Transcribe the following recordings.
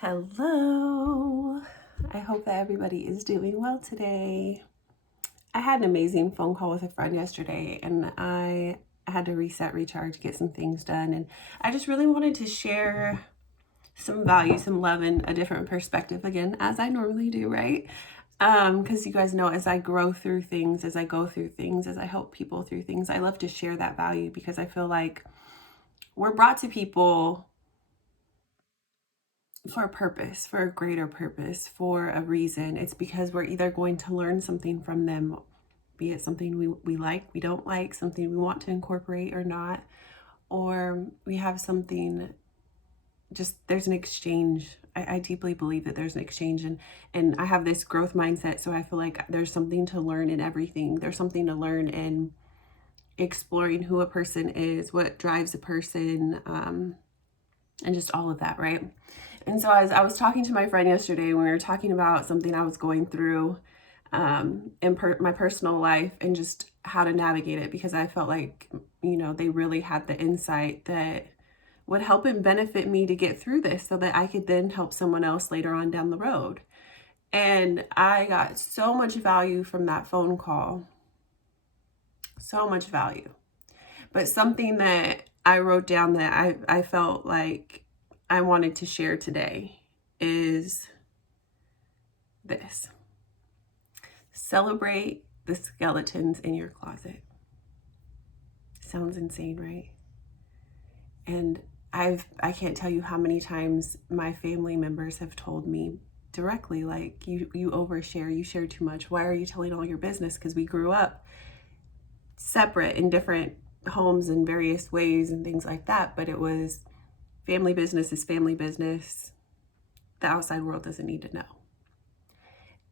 Hello. I hope that everybody is doing well today. I had an amazing phone call with a friend yesterday and I had to reset, recharge, get some things done. And I just really wanted to share some value, some love, and a different perspective again, as I normally do, right? Because you guys know, as I grow through things, as I go through things, as I help people through things, I love to share that value because I feel like we're brought to people for a purpose, for a greater purpose, for a reason. It's because we're either going to learn something from them, be it something we like, we don't like, something we want to incorporate or not, or we have something, just there's an exchange. I deeply believe that there's an exchange, and I have this growth mindset, so I feel like there's something to learn in everything. There's something to learn in exploring who a person is, what drives a person, and just all of that, right? And so as I was talking to my friend yesterday, when we were talking about something I was going through in my personal life and just how to navigate it, because I felt like, they really had the insight that would help and benefit me to get through this so that I could then help someone else later on down the road. And I got so much value from that phone call, so much value. But something that I wrote down that I felt like I wanted to share today is this. Celebrate the skeletons in your closet. Sounds insane, right? And I can't tell you how many times my family members have told me directly, like, you overshare, you share too much. Why are you telling all your business? Because we grew up separate in different homes in various ways and things like that, but it was family business is family business. The outside world doesn't need to know.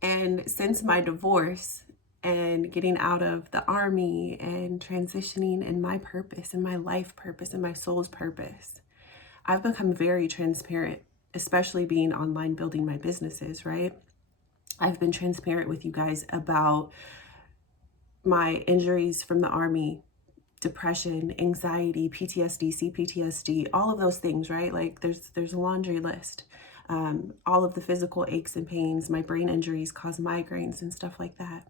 And since my divorce and getting out of the army and transitioning in my purpose and my life purpose and my soul's purpose, I've become very transparent, especially being online building my businesses, right? I've been transparent with you guys about my injuries from the army, depression, anxiety, PTSD, CPTSD, all of those things, right? Like there's a laundry list. All of the physical aches and pains, my brain injuries cause migraines and stuff like that.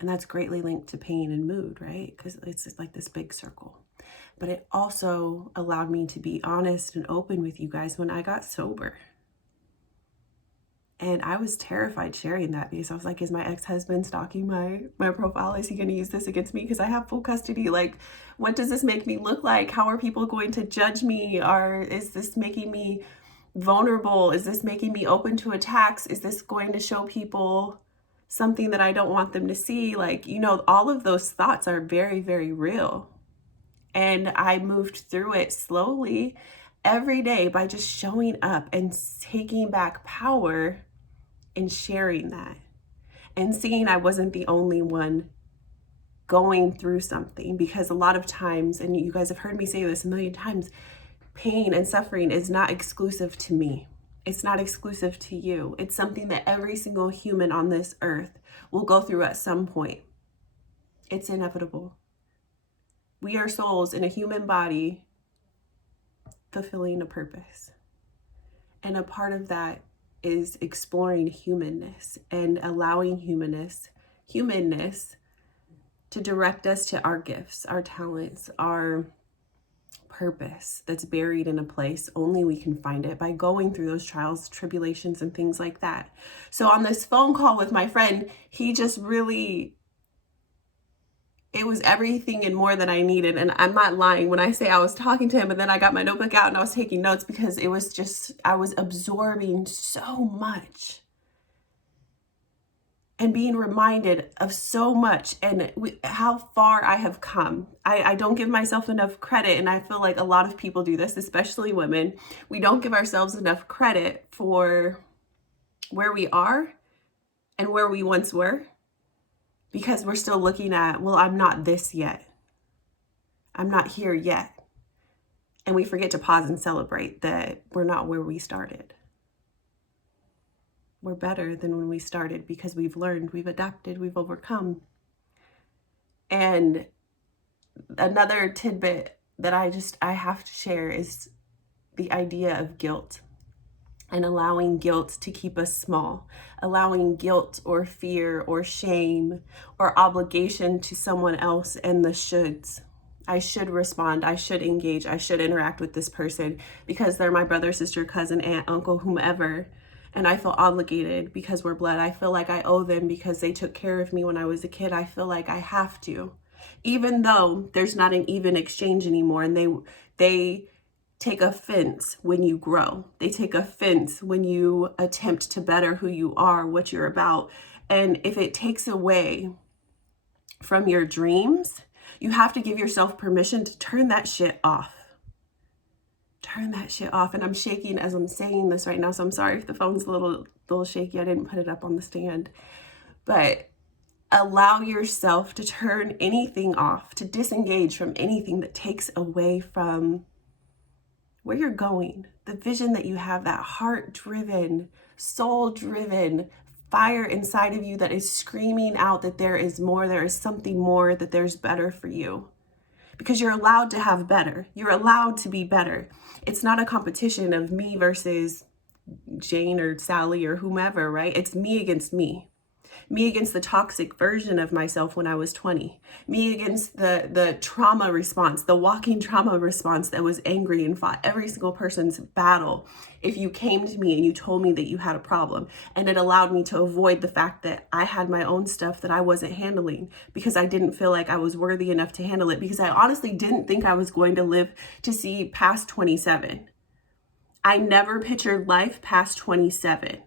And that's greatly linked to pain and mood, right? Because it's just like this big circle. But it also allowed me to be honest and open with you guys when I got sober. And I was terrified sharing that because I was like, is my ex-husband stalking my profile? Is he going to use this against me? Because I have full custody. Like, what does this make me look like? How are people going to judge me? Or is this making me vulnerable? Is this making me open to attacks? Is this going to show people something that I don't want them to see? Like, all of those thoughts are very, very real. And I moved through it slowly every day by just showing up and taking back power and sharing that and seeing I wasn't the only one going through something. Because a lot of times, and you guys have heard me say this a million times, pain and suffering is not exclusive to me. It's not exclusive to you. It's something that every single human on this earth will go through at some point. It's inevitable. We are souls in a human body fulfilling a purpose. And a part of that is exploring humanness and allowing humanness to direct us to our gifts, our talents, our purpose that's buried in a place only we can find it by going through those trials, tribulations, and things like that. So on this phone call with my friend, he just really, it was everything and more than I needed. And I'm not lying when I say I was talking to him, and then I got my notebook out and I was taking notes, because it was just, I was absorbing so much and being reminded of so much and how far I have come. I don't give myself enough credit, and I feel like a lot of people do this, especially women. We don't give ourselves enough credit for where we are and where we once were, because we're still looking at, well, I'm not this yet. I'm not here yet. And we forget to pause and celebrate that we're not where we started. We're better than when we started because we've learned, we've adapted, we've overcome. And another tidbit that I have to share is the idea of guilt. and allowing guilt to keep us small, allowing guilt or fear or shame or obligation to someone else and the shoulds. I should respond, I should engage, I should interact with this person because they're my brother, sister, cousin, aunt, uncle, whomever. And I feel obligated because we're blood. I feel like I owe them because they took care of me when I was a kid. I feel like I have to, even though there's not an even exchange anymore. And they take offense when you grow. They take offense when you attempt to better who you are, what you're about. And if it takes away from your dreams, you have to give yourself permission to turn that shit off. Turn that shit off. And I'm shaking as I'm saying this right now, so I'm sorry if the phone's a little shaky. I didn't put it up on the stand. But allow yourself to turn anything off, to disengage from anything that takes away from where you're going, the vision that you have, that heart-driven, soul-driven fire inside of you that is screaming out that there is more, there is something more, that there's better for you. Because you're allowed to have better. You're allowed to be better. It's not a competition of me versus Jane or Sally or whomever, right? It's me against me. Me against the toxic version of myself when I was 20. Me against the trauma response, the walking trauma response that was angry and fought every single person's battle. If you came to me and you told me that you had a problem, and it allowed me to avoid the fact that I had my own stuff that I wasn't handling because I didn't feel like I was worthy enough to handle it, because I honestly didn't think I was going to live to see past 27. I never pictured life past 27.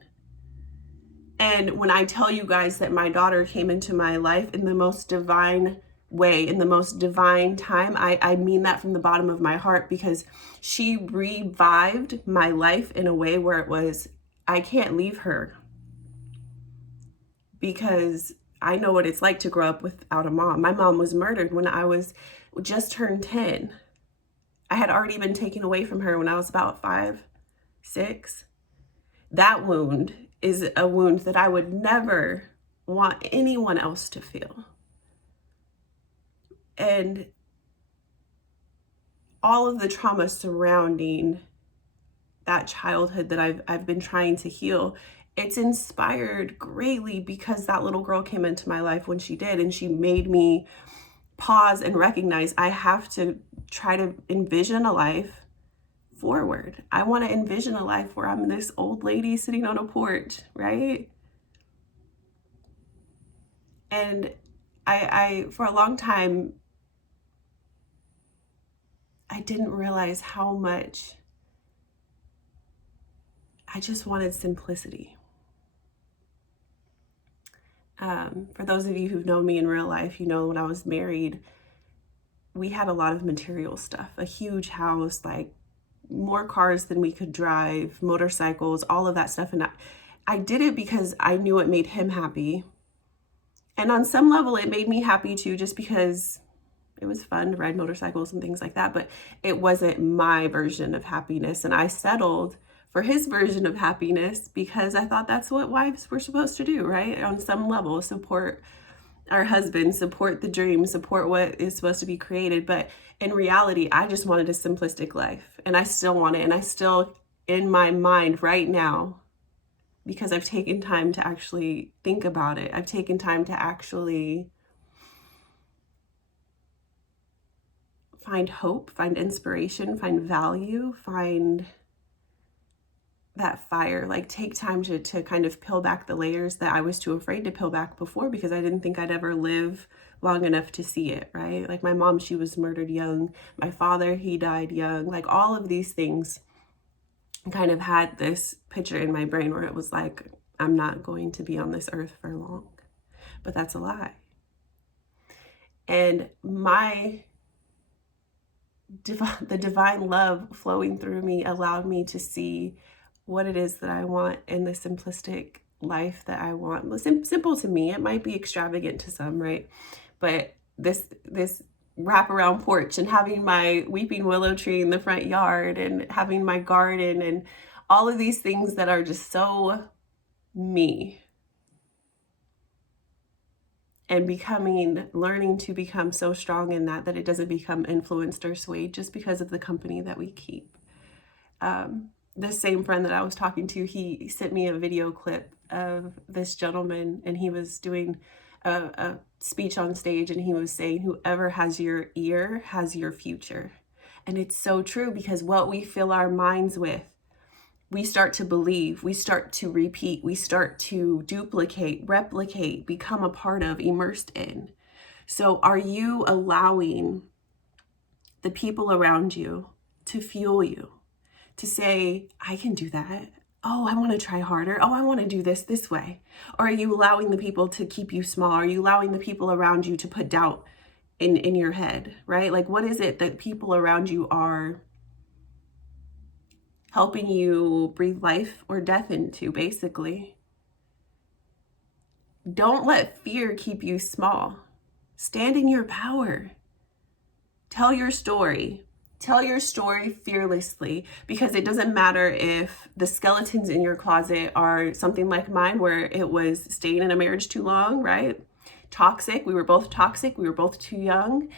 And when I tell you guys that my daughter came into my life in the most divine way, in the most divine time, I mean that from the bottom of my heart, because she revived my life in a way where it was, I can't leave her, because I know what it's like to grow up without a mom. My mom was murdered when I was just turned 10. I had already been taken away from her when I was about 5, 6. That wound is a wound that I would never want anyone else to feel. And all of the trauma surrounding that childhood that I've been trying to heal, it's inspired greatly because that little girl came into my life when she did, and she made me pause and recognize I have to try to envision a life forward. I want to envision a life where I'm this old lady sitting on a porch, right? And I for a long time, I didn't realize how much I just wanted simplicity. For those of you who've known me in real life, you know, when I was married, we had a lot of material stuff, a huge house, like more cars than we could drive, motorcycles, all of that stuff. And I did it because I knew it made him happy. And on some level, it made me happy too, just because it was fun to ride motorcycles and things like that. But it wasn't my version of happiness. And I settled for his version of happiness because I thought that's what wives were supposed to do, right? On some level, support our husband, support the dream, support what is supposed to be created. But in reality, I just wanted a simplistic life, and I still want it. And I still, in my mind right now, because I've taken time to actually think about it, I've taken time to actually find hope, find inspiration, find value, find that fire, like take time to kind of peel back the layers that I was too afraid to peel back before, because I didn't think I'd ever live long enough to see it, right? Like my mom, she was murdered young. My father, he died young. Like all of these things kind of had this picture in my brain where it was like, I'm not going to be on this earth for long. But that's a lie. And the divine love flowing through me allowed me to see what it is that I want in the simplistic life that I want. Well, simple to me, it might be extravagant to some, right? But this wraparound porch and having my weeping willow tree in the front yard and having my garden and all of these things that are just so me. And learning to become so strong in that it doesn't become influenced or swayed just because of the company that we keep. this same friend that I was talking to, he sent me a video clip of this gentleman, and he was doing a speech on stage, and he was saying, whoever has your ear has your future. And it's so true, because what we fill our minds with, we start to believe, we start to repeat, we start to duplicate, replicate, become a part of, immersed in. So are you allowing the people around you to fuel you, to say, I can do that. Oh, I want to try harder. Oh, I want to do this way. Or are you allowing the people to keep you small? Are you allowing the people around you to put doubt in your head, right? Like, what is it that people around you are helping you breathe life or death into, basically? Don't let fear keep you small. Stand in your power. Tell your story. Tell your story fearlessly, because it doesn't matter if the skeletons in your closet are something like mine, where it was staying in a marriage too long, right? Toxic. We were both toxic. We were both too young.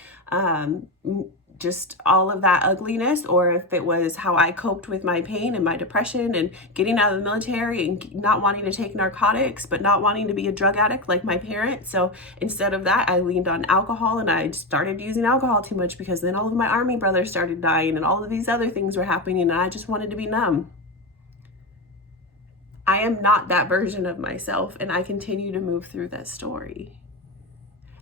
Just all of that ugliness, or if it was how I coped with my pain and my depression and getting out of the military and not wanting to take narcotics, but not wanting to be a drug addict like my parents. So instead of that, I leaned on alcohol, and I started using alcohol too much, because then all of my army brothers started dying and all of these other things were happening, and I just wanted to be numb. I am not that version of myself, and I continue to move through that story.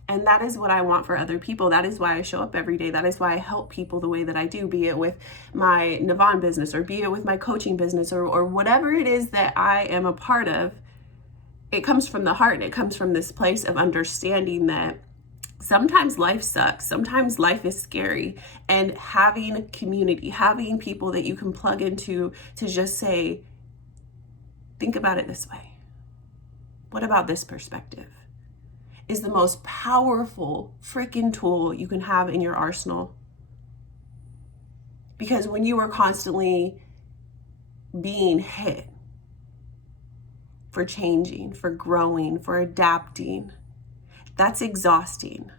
And that is what I want for other people. That is why I show up every day. That is why I help people the way that I do, be it with my Noun business, or be it with my coaching business, or whatever it is that I am a part of. It comes from the heart, and it comes from this place of understanding that sometimes life sucks. Sometimes life is scary. And having community, having people that you can plug into to just say, think about it this way. What about this perspective? Is the most powerful freaking tool you can have in your arsenal. Because when you are constantly being hit for changing, for growing, for adapting, that's exhausting.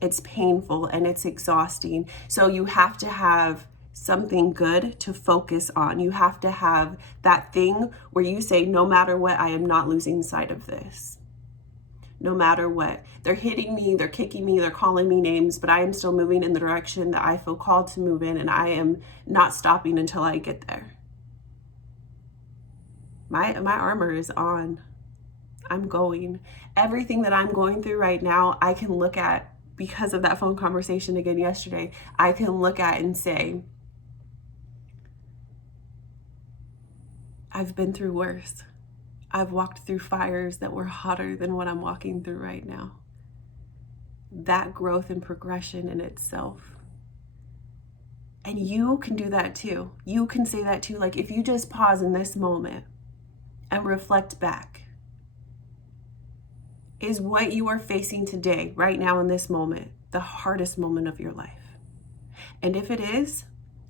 It's painful and it's exhausting. So you have to have something good to focus on. You have to have that thing where you say, no matter what, I am not losing sight of this. No matter what. They're hitting me, they're kicking me, they're calling me names, but I am still moving in the direction that I feel called to move in, and I am not stopping until I get there. My armor is on. I'm going. Everything that I'm going through right now, I can look at, because of that phone conversation again yesterday, I can look at and say, I've been through worse. I've walked through fires that were hotter than what I'm walking through right now. That growth and progression in itself. And you can do that too. You can say that too. Like, if you just pause in this moment and reflect back, is what you are facing today, right now in this moment, the hardest moment of your life? And if it is,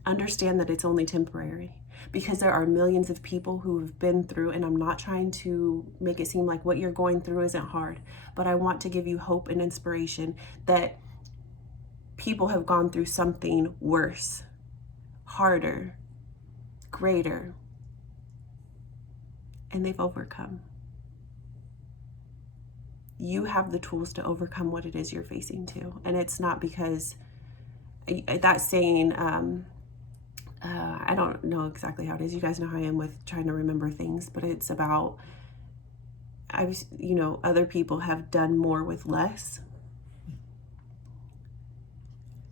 understand that it's only temporary. Because there are millions of people who have been through, and I'm not trying to make it seem like what you're going through isn't hard, but I want to give you hope and inspiration that people have gone through something worse, harder, greater, and they've overcome. You have the tools to overcome what it is you're facing too. And it's not because that saying, I don't know exactly how it is. You guys know how I am with trying to remember things, but it's about, other people have done more with less.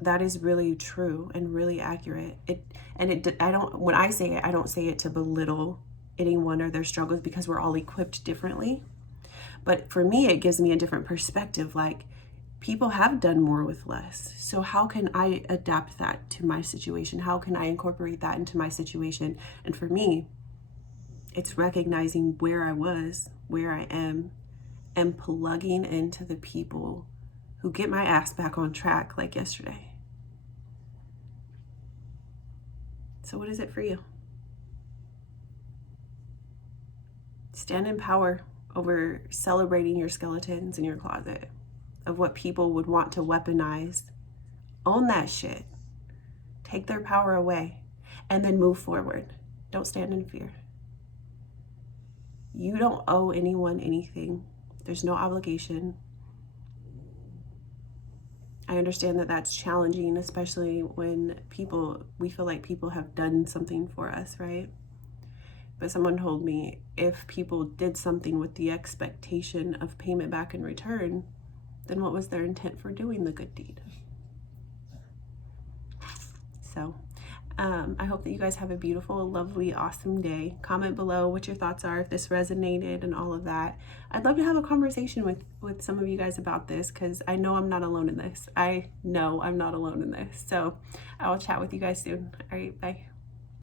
That is really true and really accurate. When I say it, I don't say it to belittle anyone or their struggles, because we're all equipped differently. But for me, it gives me a different perspective. Like, people have done more with less. So how can I adapt that to my situation? How can I incorporate that into my situation? And for me, it's recognizing where I was, where I am, and plugging into the people who get my ass back on track, like yesterday. So what is it for you? Stand in power over celebrating your skeletons in your closet, of what people would want to weaponize. Own that shit. Take their power away, and then move forward. Don't stand in fear. You don't owe anyone anything. There's no obligation. I understand that that's challenging, especially when we feel like people have done something for us, right? But someone told me if people did something with the expectation of payment back in return, then what was their intent for doing the good deed? So I hope that you guys have a beautiful, lovely, awesome day. Comment below what your thoughts are, if this resonated and all of that. I'd love to have a conversation with some of you guys about this, because I know I'm not alone in this. I know I'm not alone in this. So I will chat with you guys soon. All right, bye.